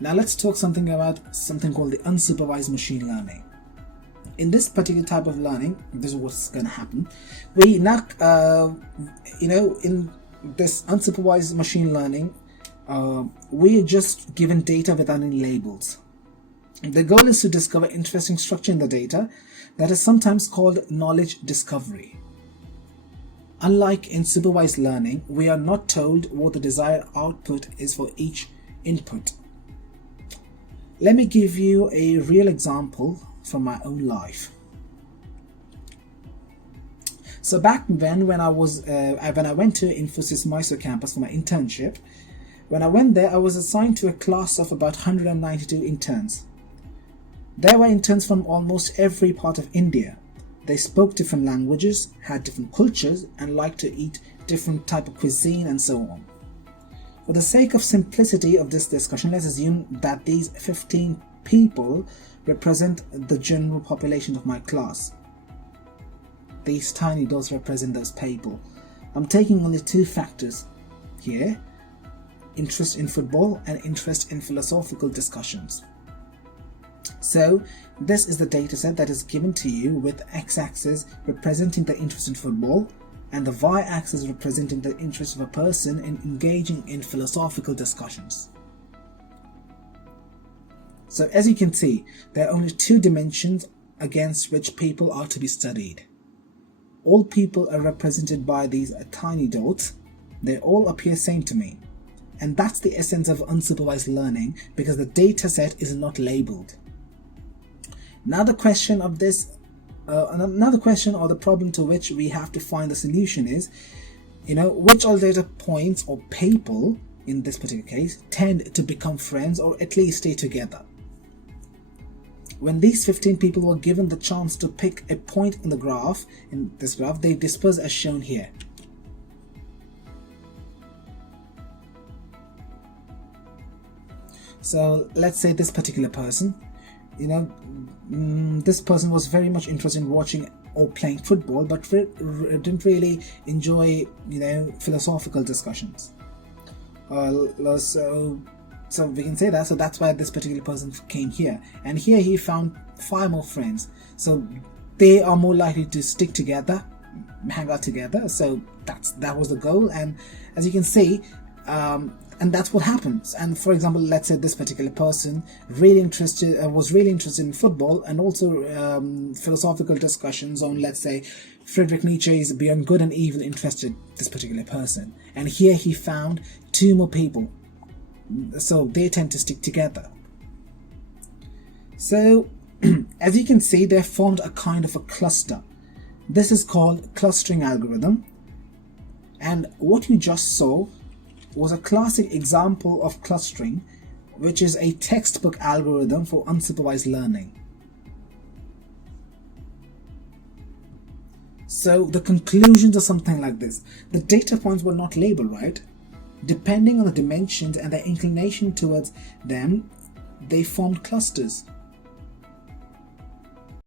Now let's talk something about something called the unsupervised machine learning. In this particular type of learning, this is what's going to happen. We now, in this unsupervised machine learning, we are just given data without any labels. The goal is to discover interesting structure in the data that is sometimes called knowledge discovery. Unlike in supervised learning, we are not told what the desired output is for each input. Let me give you a real example from my own life. So back then, when I went to Infosys Mysore campus for my internship, when I went there, I was assigned to a class of about 192 interns. There were interns from almost every part of India. They spoke different languages, had different cultures, and liked to eat different type of cuisine and so on. For the sake of simplicity of this discussion, let's assume that these 15 people represent the general population of my class. These tiny dots represent those people. I'm taking only two factors here: interest in football and interest in philosophical discussions. So this is the dataset that is given to you, with x-axis representing the interest in football and the y-axis representing the interest of a person in engaging in philosophical discussions. So as you can see, there are only two dimensions against which people are to be studied. All people are represented by these tiny dots. They all appear same to me. And that's the essence of unsupervised learning, because the data set is not labeled. Now the question of this, another question or the problem to which we have to find the solution is, which all data points or people, in this particular case, tend to become friends or at least stay together. When these 15 people were given the chance to pick a point in this graph, they disperse as shown here. So let's say this particular person, this person was very much interested in watching or playing football, but didn't really enjoy, philosophical discussions. So we can say that. So that's why this particular person came here, and here he found 5 more friends. So they are more likely to stick together, hang out together. So that was the goal, and as you can see, and that's what happens. And for example, let's say this particular person was really interested in football and also philosophical discussions on, let's say, Friedrich Nietzsche's Beyond Good and Evil interested this particular person. And here he found 2 more people. So they tend to stick together. So as you can see, they formed a kind of a cluster. This is called clustering algorithm. And what you just saw was a classic example of clustering, which is a textbook algorithm for unsupervised learning. So the conclusions are something like this. The data points were not labeled, right? Depending on the dimensions and their inclination towards them, they formed clusters.